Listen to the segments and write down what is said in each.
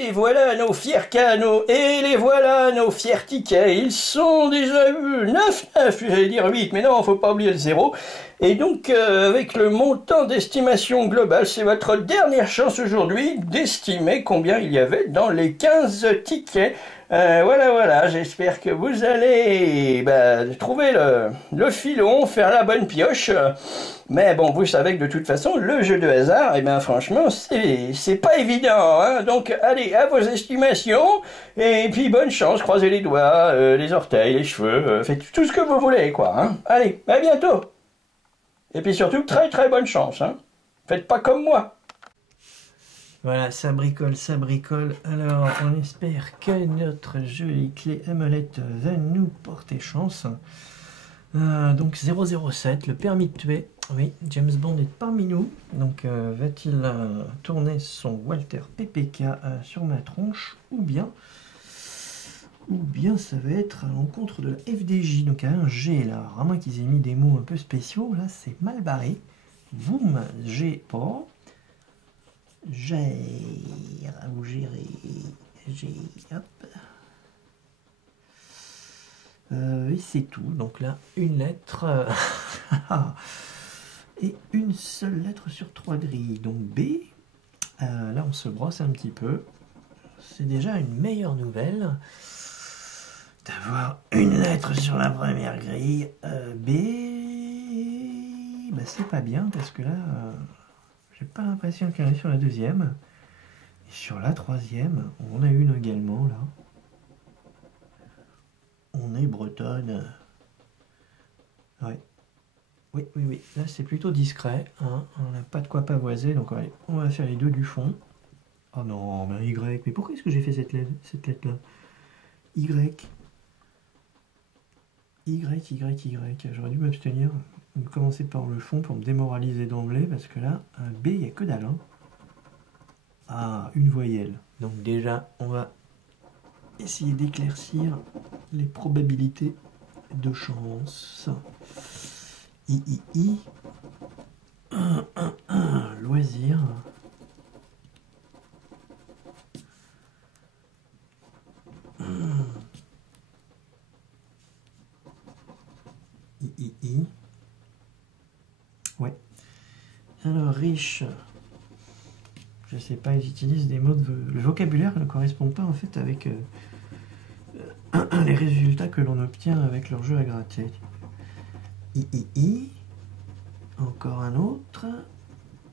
les voilà nos fiers canaux, et les voilà nos fiers tickets. Ils sont déjà 9, j'allais dire 8, mais non, faut pas oublier le 0. Et donc, avec le montant d'estimation globale, c'est votre dernière chance aujourd'hui d'estimer combien il y avait dans les 15 tickets. Voilà, j'espère que vous allez trouver le filon, faire la bonne pioche. Mais bon, vous savez que de toute façon, le jeu de hasard, franchement, c'est pas évident, hein. Donc, allez, à vos estimations, et puis bonne chance, croisez les doigts, les orteils, les cheveux, faites tout ce que vous voulez, quoi, hein. Allez, à bientôt. Et puis surtout, très très bonne chance, hein. Faites pas comme moi. Voilà, ça bricole, ça bricole. Alors, on espère que notre jolie clé amelette va nous porter chance. Donc 007, le permis de tuer. Oui, James Bond est parmi nous. Donc va-t-il tourner son Walter PPK sur ma tronche, ou bien ça va être à l'encontre de la FDJ. Donc un G là, à moins qu'ils aient mis des mots un peu spéciaux, là c'est mal barré. Boum, G pas. Gère, ou gérer, hop. Et c'est tout. Donc là, une lettre et une seule lettre sur 3 grilles. Donc B. Là, on se brosse un petit peu. C'est déjà une meilleure nouvelle d'avoir une lettre sur la première grille. B. C'est pas bien parce que là, j'ai pas l'impression qu'elle est sur la deuxième. Et sur la troisième, on a une également là. On est bretonne. Ouais. Oui. Là, c'est plutôt discret, hein. On n'a pas de quoi pavoiser, donc allez, on va faire les deux du fond. Oh non, mais Y. Mais pourquoi est-ce que j'ai fait cette lettre-là? Y. J'aurais dû m'abstenir de commencer par le fond pour me démoraliser d'emblée, parce que là, un B, il n'y a que dalle, hein. Ah, une voyelle. Donc déjà, on va essayer d'éclaircir les probabilités de chance. I. Loisir. I. Ouais. Alors, riche. Je sais pas, ils utilisent des mots le vocabulaire ne correspond pas en fait avec les résultats que l'on obtient avec leur jeu à gratter. I. Encore un autre.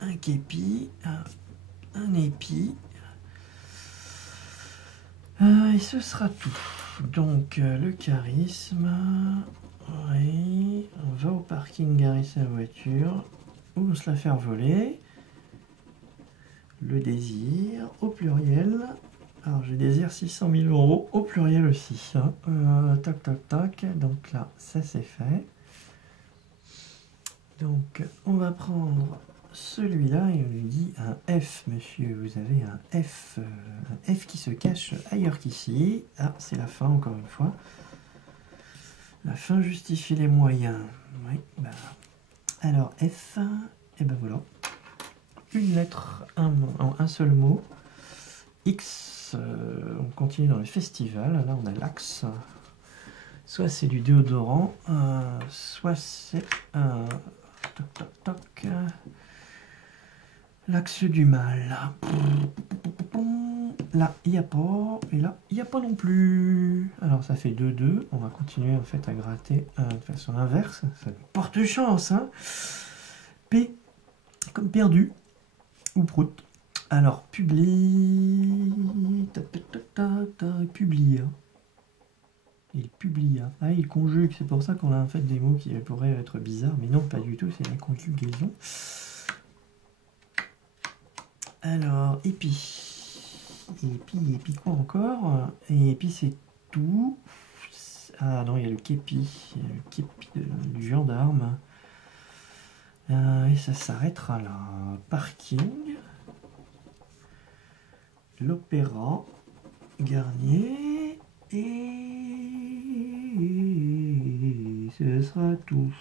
Un képi. Un épi. Et ce sera tout. Donc, le charisme. Oui. On va au parking garer sa voiture. Ou se la faire voler. Le désir, au pluriel. Alors, je désire 600 000 euros, au pluriel aussi. Hein. Tac. Donc là, ça c'est fait. Donc, on va prendre celui-là et on lui dit un F, monsieur. Vous avez un F qui se cache ailleurs qu'ici. Ah, c'est la fin, encore une fois. La fin justifie les moyens. Oui, alors, F, et voilà. Une lettre, un seul mot. X, on continue dans le festival. Là, on a l'axe. Soit c'est du déodorant, soit c'est l'axe du mal. Là, il n'y a pas. Et là, il n'y a pas non plus. Alors, ça fait 2-2. On va continuer en fait à gratter de façon inverse. Ça porte chance, hein. P, comme perdu. Ou prout. Alors, publie. Publia. Il publia. Ah, il conjugue. C'est pour ça qu'on a en fait des mots qui pourraient être bizarres. Mais non, pas du tout. C'est la conjugaison. Alors, épi. Épi quoi encore? Et épi, c'est tout. Ah non, il y a le képi. Il y a le képi du gendarme. Et ça s'arrêtera là. Parking. L'opéra. Garnier. Et ce sera tout.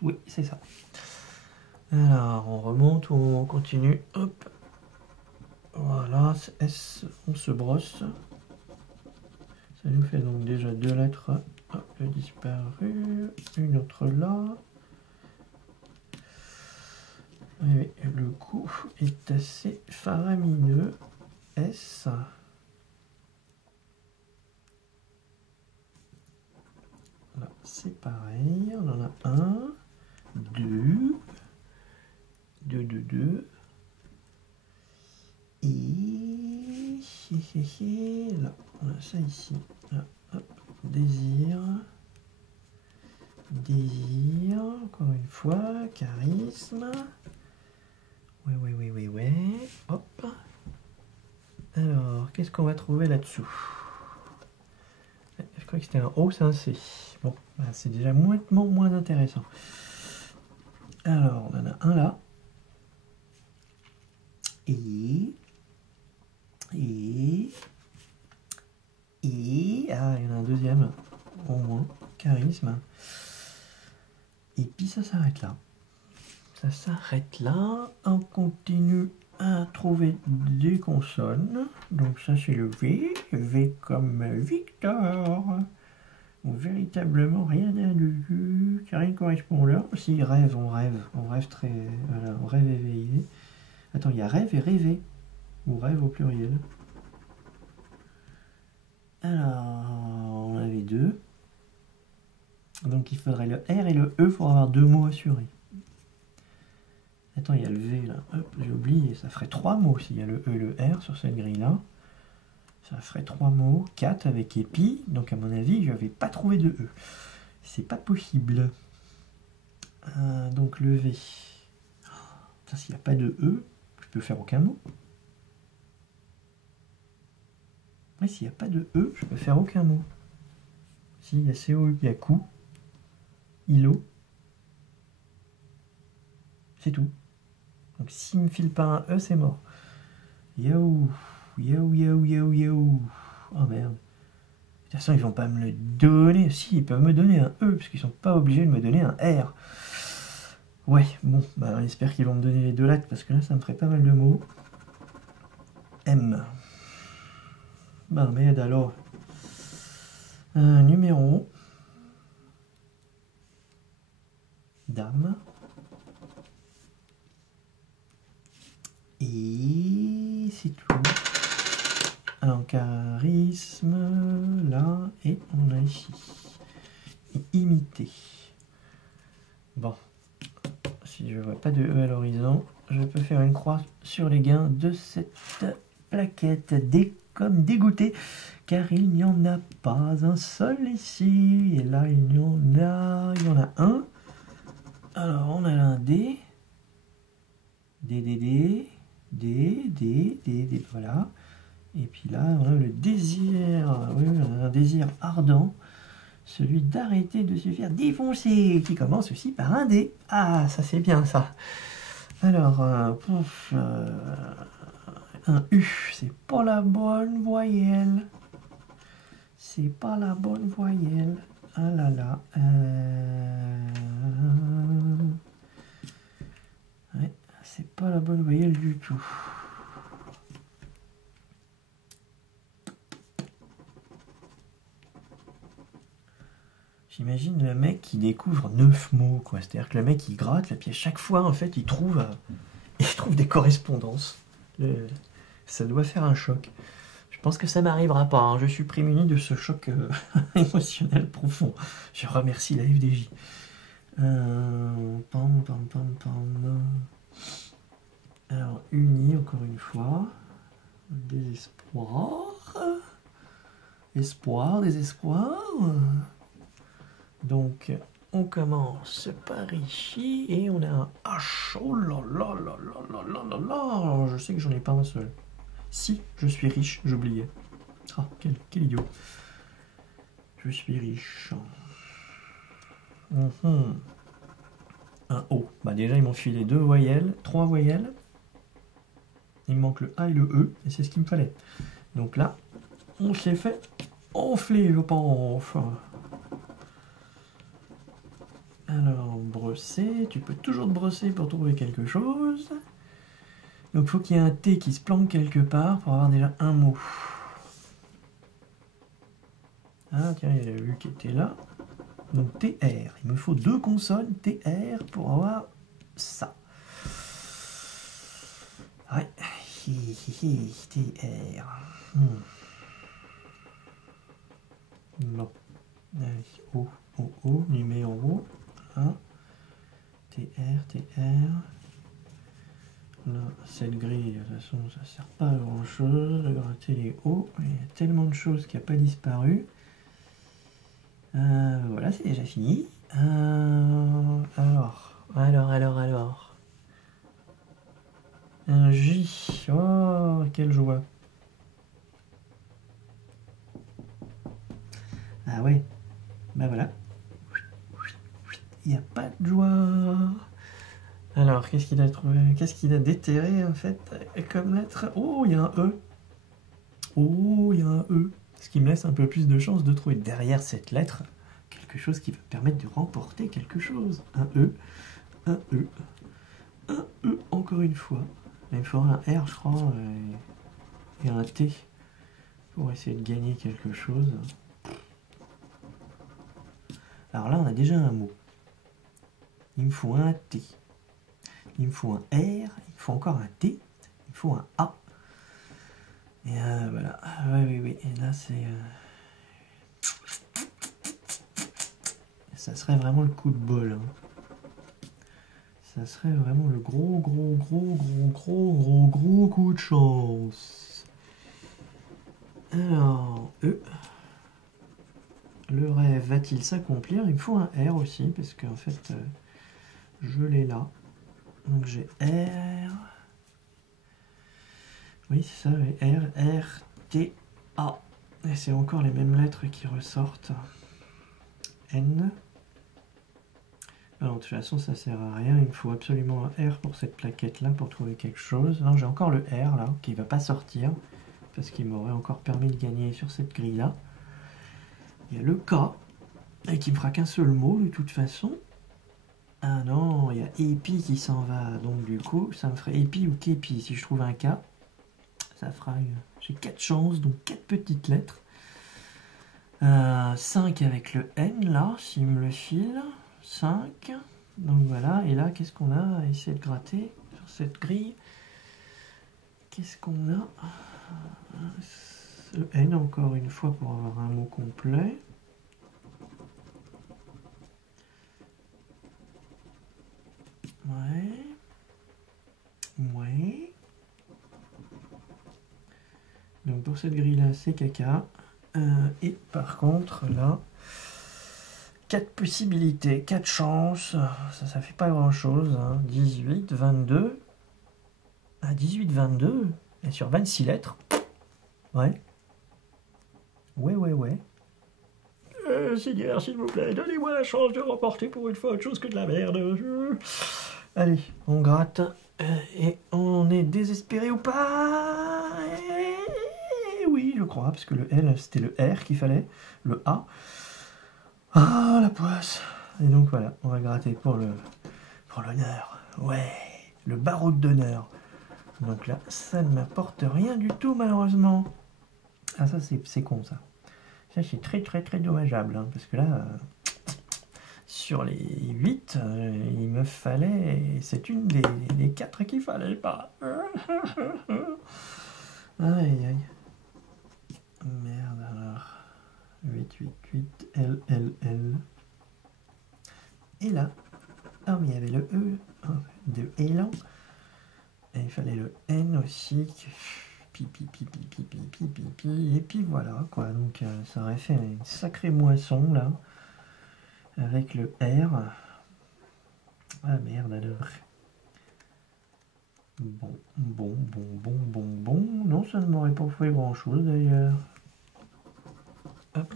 Oui, c'est ça. Alors, on remonte ou on continue. Hop. Voilà, S, on se brosse. Ça nous fait donc déjà 2 lettres. Hop, le disparu. Une autre là. Oui, le coup est assez faramineux. S. Là, c'est pareil. On en a 1, 2, 2. Et là, on a ça ici. Là, hop, désir, encore une fois, charisme. Ouais. Hop. Alors, qu'est-ce qu'on va trouver là-dessous? Je crois que c'était un O, c'est un C. Bon, bah, c'est déjà moins intéressant. Alors, on en a un là. Et ah, il y en a un deuxième, au moins, charisme. Et puis ça s'arrête là. On continue à trouver des consonnes. Donc ça c'est le V comme Victor. Donc, véritablement rien d'indiqué, rien de correspondeur. Si rêve, on rêve très, voilà, on rêve éveillé. Attends, il y a rêve et rêver, ou rêve au pluriel. Alors, on avait 2. Donc il faudrait le R et le E pour avoir 2 mots assurés. Attends, il y a le V là. Hop, j'ai oublié. Ça ferait 3 mots s'il y a le E et le R sur cette grille-là. Ça ferait 3 mots. 4 avec épi. Donc à mon avis, je n'avais pas trouvé de E. C'est pas possible. Donc le V. S'il n'y a pas de E, je peux faire aucun mot. Mais s'il n'y a pas de E, je peux faire aucun mot. Si, il y a CO, il y a coup, îlot. C'est tout. Donc s'il ne me file pas un E, c'est mort. Yo. Oh merde. De toute façon, ils vont pas me le donner. Si, ils peuvent me donner un E, parce qu'ils sont pas obligés de me donner un R. Ouais, bon, bah j'espère qu'ils vont me donner les 2 lettres, parce que là, ça me ferait pas mal de mots. M. Ben, merde alors. Un numéro. Dame. Et c'est tout. Alors, charisme, là, et on a ici. Et imiter. Bon. Si je vois pas de E à l'horizon, je peux faire une croix sur les gains de cette plaquette. Comme dégoûté, car il n'y en a pas un seul ici. Et là, il y en a un. Alors, on a un D. D, voilà. Et puis là, on a le désir. Oui, on a un désir ardent. Celui d'arrêter de se faire défoncer, qui commence aussi par un D. Ah, ça c'est bien ça. Alors, un U, c'est pas la bonne voyelle. C'est pas la bonne voyelle. Ah là là. Ouais, c'est pas la bonne voyelle du tout. J'imagine le mec qui découvre 9 mots, quoi. C'est-à-dire que le mec il gratte, et puis à chaque fois, en fait, il trouve des correspondances. Ça doit faire un choc. Je pense que ça m'arrivera pas. Hein. Je suis prémuni de ce choc émotionnel profond. Je remercie la FDJ. Alors, uni, encore une fois. Désespoir. Désespoir. Donc, on commence par ici et on a un H. Oh là là là là là là là là. Je sais que j'en ai pas un seul. Si, je suis riche, j'oubliais. Ah, quel idiot. Je suis riche. Un O. Bah déjà, ils m'ont filé 2 voyelles, 3 voyelles. Il me manque le A et le E, et c'est ce qu'il me fallait. Donc là, on s'est fait enfler, je pense. Alors, brosser, tu peux toujours te brosser pour trouver quelque chose. Donc il faut qu'il y ait un T qui se planque quelque part pour avoir déjà un mot. Ah tiens, il y a le U qui était là. Donc TR. Il me faut 2 consonnes TR pour avoir ça. Ouais. TR. Bon. Allez, O, O, O, numéro 1. TR, TR. Là, cette grille, de toute façon, ça sert pas à grand chose de gratter les O. Il y a tellement de choses qui n'ont pas disparu. Voilà, c'est déjà fini. Alors. Un J. Oh, quelle joie. Ah ouais. Bah voilà. Il n'y a pas de joie. Alors, qu'est-ce qu'il a trouvé? Qu'est-ce qu'il a déterré, en fait, comme lettre? Oh, il y a un E. Oh, il y a un E. Ce qui me laisse un peu plus de chance de trouver derrière cette lettre quelque chose qui va permettre de remporter quelque chose. Un E, un E, un E, encore une fois. Il me faudra un R, je crois, et un T pour essayer de gagner quelque chose. Alors là, on a déjà un mot. Il me faut un T. Il me faut un R. Il me faut encore un T. Il me faut un A. Et voilà. Oui. Et là, c'est... Ça serait vraiment le coup de bol. Hein. Ça serait vraiment le gros coup de chance. Alors, E. Le rêve va-t-il s'accomplir? Il me faut un R aussi, parce qu'en fait, je l'ai là. Donc j'ai R. Oui, c'est ça, R, R, T, A. Et c'est encore les mêmes lettres qui ressortent. N. Alors, de toute façon, ça sert à rien. Il me faut absolument un R pour cette plaquette-là pour trouver quelque chose. Non, j'ai encore le R, là, qui ne va pas sortir. Parce qu'il m'aurait encore permis de gagner sur cette grille-là. Il y a le K, et qui me fera qu'un seul mot, de toute façon. Ah non, il y a épi qui s'en va. Donc, du coup, ça me ferait épi ou képi. Si je trouve un K, ça fera une... J'ai 4 chances, donc 4 petites lettres. 5 avec le N, là, s'il me le file. 5. Donc voilà, et là, qu'est-ce qu'on a à essayer de gratter sur cette grille? Qu'est-ce qu'on a? Le N, encore une fois, pour avoir un mot complet. Ouais. Donc pour cette grille-là, c'est caca. Et par contre, là... 4 possibilités, 4 chances, ça fait pas grand chose, hein. 18, 22, ah 18, 22, et sur 26 lettres, ouais. Seigneur, s'il vous plaît, donnez-moi la chance de remporter pour une fois autre chose que de la merde. Allez, on gratte, et on est désespéré ou pas? Oui, je crois, parce que le L, c'était le R qu'il fallait, le A. Ah, la poisse. Et donc voilà, on va gratter pour l'honneur. Ouais, le barreau d'honneur. Donc là, ça ne m'apporte rien du tout, malheureusement. Ah, ça, c'est con, ça. Ça, c'est très dommageable, hein, parce que là, sur les 8, il me fallait... C'est une des 4 qu'il fallait pas. Aïe. Merde, alors... 8, L. Et là, mais il y avait le E de élan. Et il fallait le N aussi. Et puis voilà, quoi. Donc ça aurait fait une sacrée moisson, là. Avec le R. Ah merde, alors. Bon. Non, ça ne m'aurait pas fait grand-chose, d'ailleurs. Hop.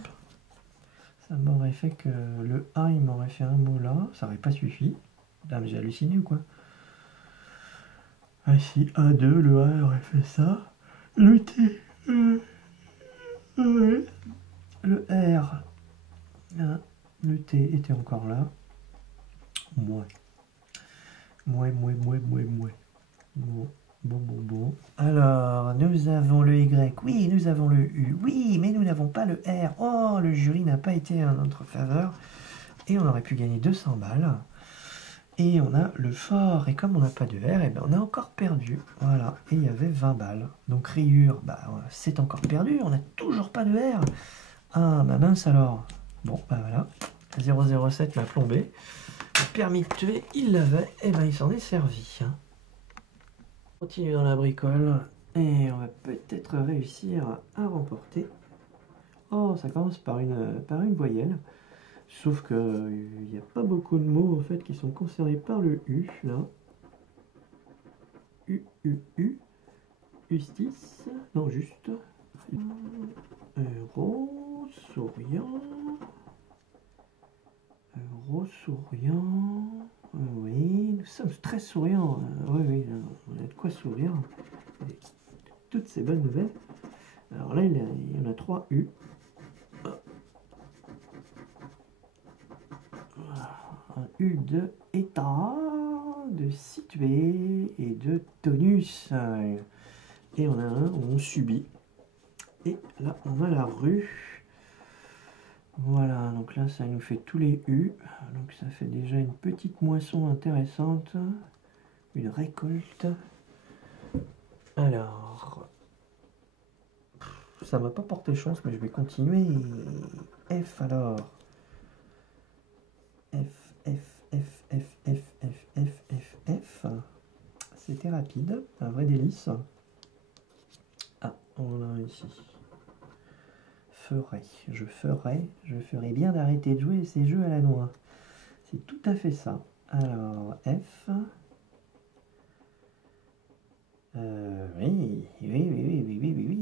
Ça m'aurait fait que le A, il m'aurait fait un mot là. Ça aurait pas suffi. Ah, mais j'ai halluciné ou quoi? Ah si, A2, le A aurait fait ça. Le T. Le R. Le T était encore là. Mouais. Bon. Bon. Alors, nous avons le Y, oui, nous avons le U, oui, mais nous n'avons pas le R. Oh, le jury n'a pas été en notre faveur. Et on aurait pu gagner 200 balles. Et on a le fort. Et comme on n'a pas de R, et ben on a encore perdu. Voilà. Et il y avait 20 balles. Donc rayure, bah, c'est encore perdu. On n'a toujours pas de R. Ah, bah mince alors. Bon, bah voilà. 007 l'a plombé. Le permis de tuer, il l'avait. Et ben il s'en est servi. On continue dans la bricole. Et on va peut-être réussir à remporter. Oh, ça commence par une voyelle. Sauf que il n'y a pas beaucoup de mots en fait qui sont concernés par le U là. U. Justice. Non, juste. Euro, souriant. Oui, nous sommes très souriants. Oui, on a de quoi sourire. Toutes ces bonnes nouvelles. Alors là, il y en a 3 U. Un U de état, de situé et de tonus. Et on a un où on subit. Et là, on a la rue. Voilà, donc là, ça nous fait tous les U. Donc ça fait déjà une petite moisson intéressante. Une récolte. Alors, ça m'a pas porté chance, mais je vais continuer. F alors. F. C'était rapide, un vrai délice. Ah, on a ici. Je ferais bien d'arrêter de jouer ces jeux à la noix. C'est tout à fait ça. Alors, F. Oui,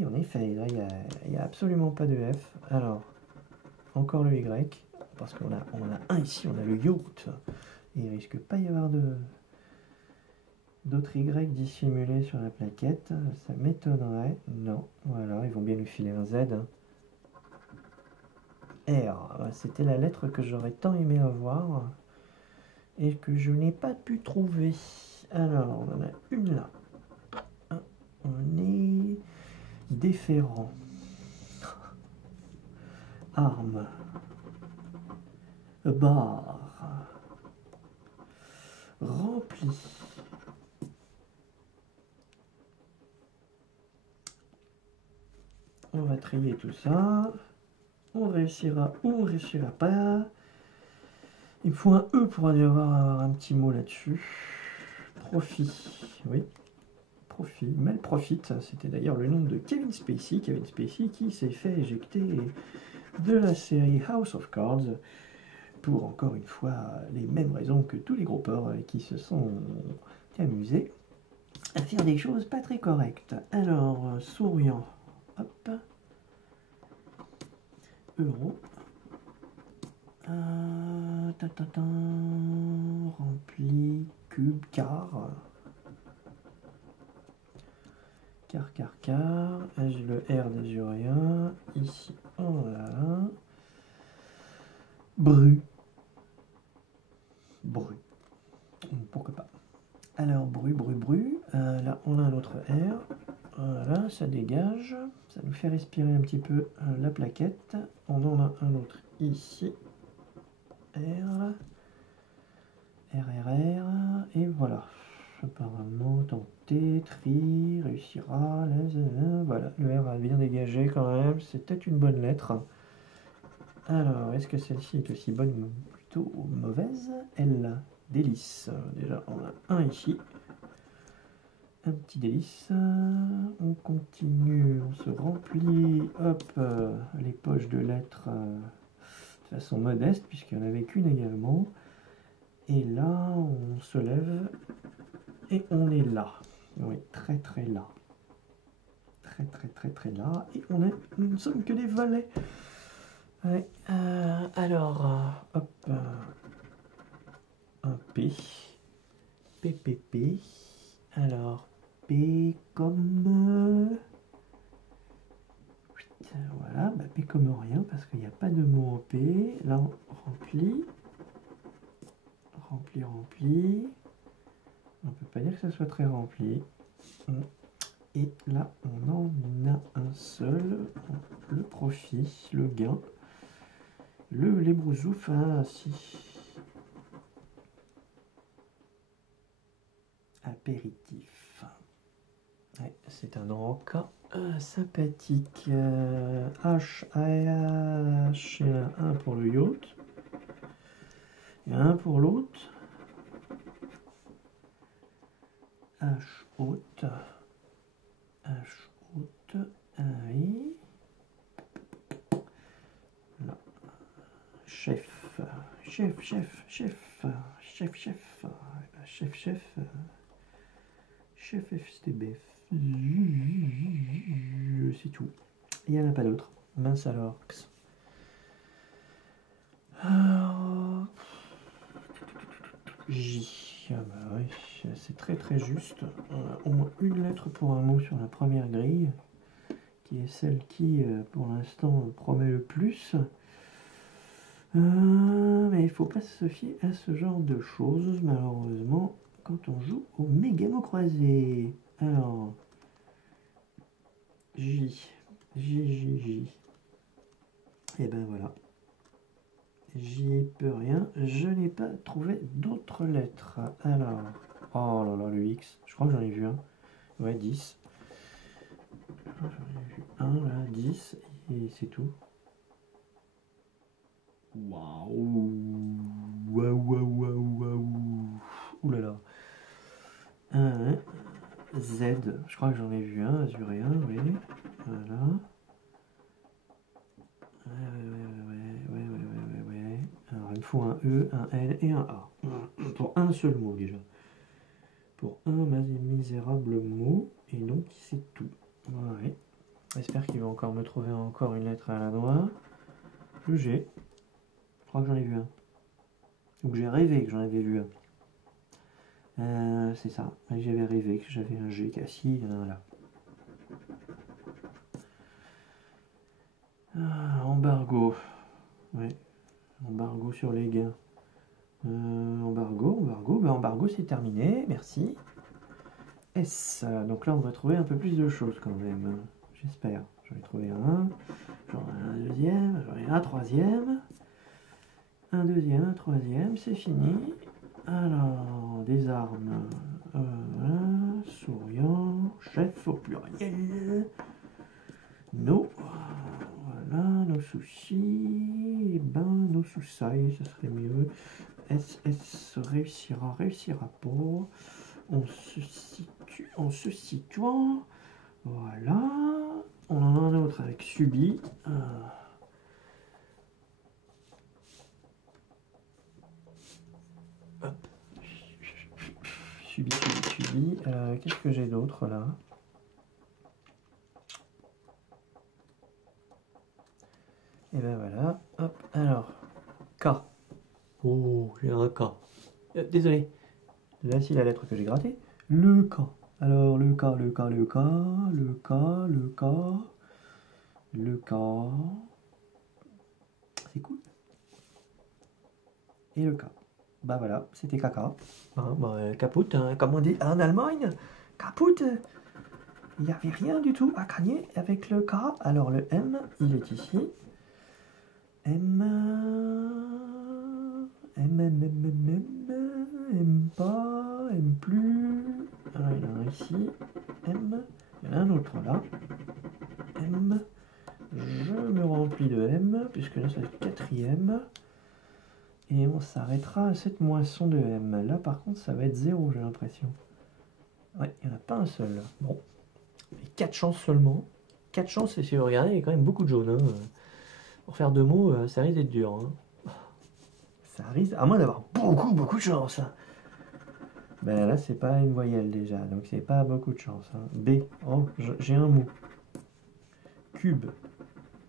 en effet. Là, il n'y a absolument pas de F. Alors, encore le Y. Parce qu'on a un ici, on a le yacht. Et il risque pas y avoir d'autres Y dissimulés sur la plaquette. Ça m'étonnerait. Non, voilà, ils vont bien nous filer un Z. R, c'était la lettre que j'aurais tant aimé avoir et que je n'ai pas pu trouver. Alors, on en a une là. On est déférent. Arme. Barre. Rempli. On va trier tout ça. On réussira ou on réussira pas. Il me faut un E pour aller avoir un petit mot là-dessus. Profit. Oui. Profit. Mal Profit. C'était d'ailleurs le nom de Kevin Spacey. Kevin Spacey qui s'est fait éjecter de la série House of Cards. Pour encore une fois les mêmes raisons que tous les gros porcs qui se sont amusés à faire des choses pas très correctes. Alors, souriant. Hop. Euro. Rempli, cube, quart. Car. J'ai le R d'azurien. Ici, on l'a. Bru. Pourquoi pas. Alors, bru. Là, on a un autre R. Voilà, ça dégage. Ça nous fait respirer un petit peu la plaquette. On en a un autre ici. R. Et voilà. Apparemment, tenter, tri, réussira. Voilà, le R a bien dégagé quand même. C'était une bonne lettre. Alors, est-ce que celle-ci est aussi bonne ou plutôt mauvaise? L. Délice. Déjà, on a un ici. Un petit délice. On continue, on se remplit. Hop, les poches de lettres de façon modeste, puisqu'il n'y en avait qu'une également. Et là, on se lève et on est là. Oui, très là. Très là. Et nous ne sommes que des valets. Ouais, alors, hop, un P. P. Alors, P comme... Voilà, bah P comme rien, parce qu'il n'y a pas de mot en P. Là, on remplit. Rempli. On ne peut pas dire que ça soit très rempli. Et là, on en a un seul. Le profit, le gain. Les brousoufs, ah si. Apéritif. Ouais, c'est un encas sympathique. H, H, un pour le yacht. Et un pour l'autre. H haute. H haute. Oui. Là. Chef. Chef, chef, chef. Chef, chef. Chef, chef. Chef FSTBF. C'est tout. Il n'y en a pas d'autre. Mince alors. J. Ah bah oui, c'est très très juste. On a au moins une lettre pour un mot sur la première grille, qui est celle qui, pour l'instant, promet le plus. Mais il ne faut pas se fier à ce genre de choses, malheureusement, quand on joue au méga mot croisé. Alors, J. J. Et ben voilà. J'y peux rien. Je n'ai pas trouvé d'autres lettres. Alors, oh là là, le X. Je crois que j'en ai vu un. Ouais, 10. J'en ai vu un, là, 10. Et c'est tout. Waouh. Ouh là là. Un Z. Je crois que j'en ai vu un, azuréen, oui. Voilà. Ouais. Alors, il me faut un E, un L et un A. Pour un seul mot, déjà. Pour un misérable mot. Et donc, c'est tout. Ouais. J'espère qu'il va encore me trouver encore une lettre à la noix. Le G. Je crois que j'en ai vu un. Donc, j'ai rêvé que j'en avais vu un. C'est ça. J'avais rêvé que j'avais un G cassis. Voilà. Embargo. Ouais. Embargo sur les gains. Embargo, c'est terminé. Merci. S. Donc là, on va trouver un peu plus de choses quand même. J'espère. J'en ai trouvé un. J'en ai un deuxième. J'en ai un troisième. Un deuxième, un troisième. C'est fini. Alors, des armes. Souriant. Chef au pluriel. Voilà, nos soucis. Eh ben, nos soucis, ça serait mieux. SS réussira pas. On se situant. Voilà. On en a un autre avec subi. Hop. Subi. Qu'est-ce que j'ai d'autre là? Et ben voilà. Hop. Alors. K. Oh, j'ai un K. Désolé. Là, c'est la lettre que j'ai grattée. Le K. Alors, le K. C'est cool. Et le K. Bah voilà, c'était caca. Caput, hein, comme on dit en Allemagne. Caput. Il n'y avait rien du tout à craigner avec le K. Alors, le M, il est ici. M pas, M plus. Alors il y en a un ici, M. Il y en a un autre là. M. Je me remplis de M, puisque là c'est le quatrième. Et on s'arrêtera à cette moisson de M. Là par contre ça va être 0, j'ai l'impression. Ouais, il n'y en a pas un seul là. Bon. Et 4 chances seulement. 4 chances, et si vous regardez, il y a quand même beaucoup de jaunes. Hein. Pour faire 2 mots, ça risque d'être dur. Hein. Ça risque, à moins d'avoir beaucoup de chance. Hein. Ben là, c'est pas une voyelle déjà, donc c'est pas beaucoup de chance. Hein. B. Oh, j'ai un mot. Cube.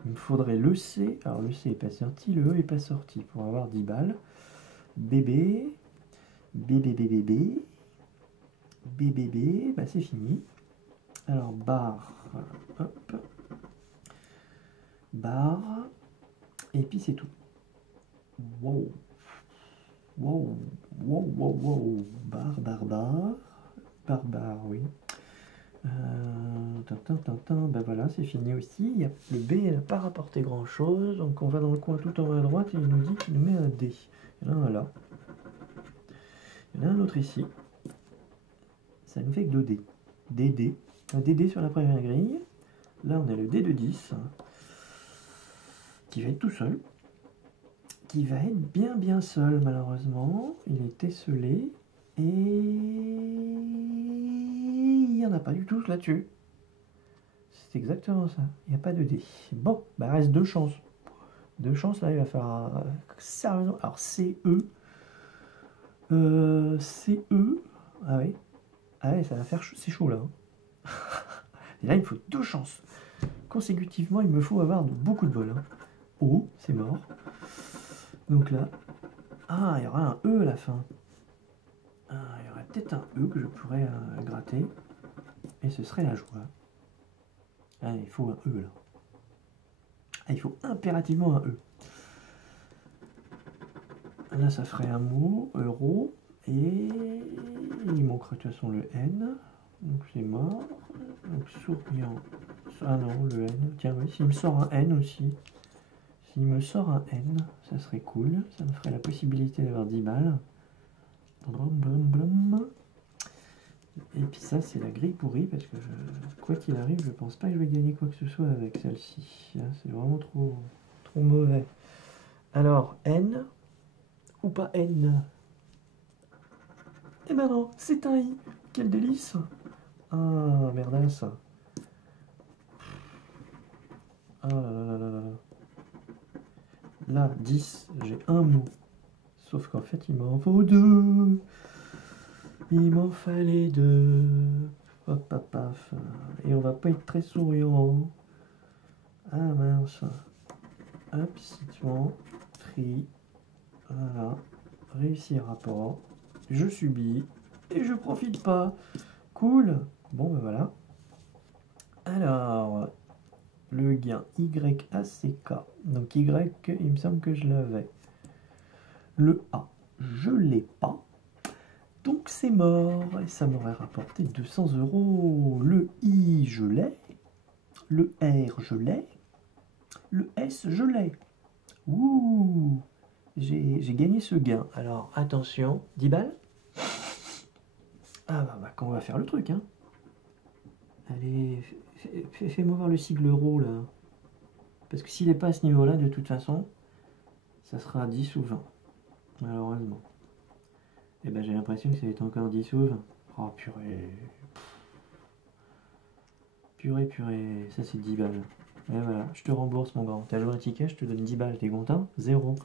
Il me faudrait le C. Alors le C est pas sorti, le E est pas sorti pour avoir 10 balles. Bébé. Bébé. Bah c'est fini. Alors barre. Hop. Barre. Et puis c'est tout. Wow. Barbare, oui. Ben voilà, c'est fini aussi. Le B n'a pas rapporté grand chose. Donc on va dans le coin tout en haut à droite et il nous dit qu'il nous met un D. Il y en a un là. Il y en a un autre ici. Ça nous fait que 2 dés. DD. Un DD sur la première grille. Là on a le D de 10. Qui va être tout seul. Qui va être bien seul malheureusement. Il est esselé. Et il n'y en a pas du tout là-dessus. C'est exactement ça. Il n'y a pas de dés. Bon, bah il reste 2 chances. 2 chances là, il va falloir sérieusement. Alors CE. CE. Ah oui. Ah ouais, ça va faire c'est chaud là. Hein. Et là, il me faut 2 chances. Consécutivement, il me faut avoir beaucoup de bol. Hein. O, c'est mort. Donc là. Ah, il y aura un E à la fin. Ah, il y aurait peut-être un E que je pourrais gratter. Et ce serait la joie. Ah, il faut un E là. Ah, il faut impérativement un E. Là, ça ferait un mot, euro. Et il manquerait de toute façon le N. Donc c'est mort. Donc souriant. Ah non, le N. Tiens, oui, s'il me sort un N aussi. S'il me sort un N, ça serait cool. Ça me ferait la possibilité d'avoir 10 balles. Et puis ça, c'est la grille pourrie parce que quoi qu'il arrive, je pense pas que je vais gagner quoi que ce soit avec celle-ci. C'est vraiment trop mauvais. Alors, N ou pas N? Eh ben non, c'est un I. Quel délice. Ah, merdasse. Ah là là là là là. Là, 10, j'ai un mot. Sauf qu'en fait, il m'en faut 2. Il m'en fallait 2. Hop, paf, paf. Et on va pas être très souriant. Ah mince. Hop, situant. Tri. Voilà. Réussir rapport. Je subis. Et je profite pas. Cool. Bon, ben voilà. Alors, le gain YACK. Donc Y, il me semble que je l'avais. Le A, je l'ai pas. Donc c'est mort. Et ça m'aurait rapporté 200 €. Le I, je l'ai. Le R, je l'ai. Le S, je l'ai. Ouh. J'ai gagné ce gain. Alors, attention. 10 balles. Ah bah quand on va faire le truc, hein. Allez, fais-moi voir le sigle euro, là. Parce que s'il n'est pas à ce niveau-là, de toute façon, ça sera 10 ou 20. Malheureusement. Et ben j'ai l'impression que ça va être encore 10 ou 20. Oh purée. Purée. Ça c'est 10 balles. Et voilà, je te rembourse mon grand. T'as joué un ticket, je te donne 10 balles. T'es content? 0.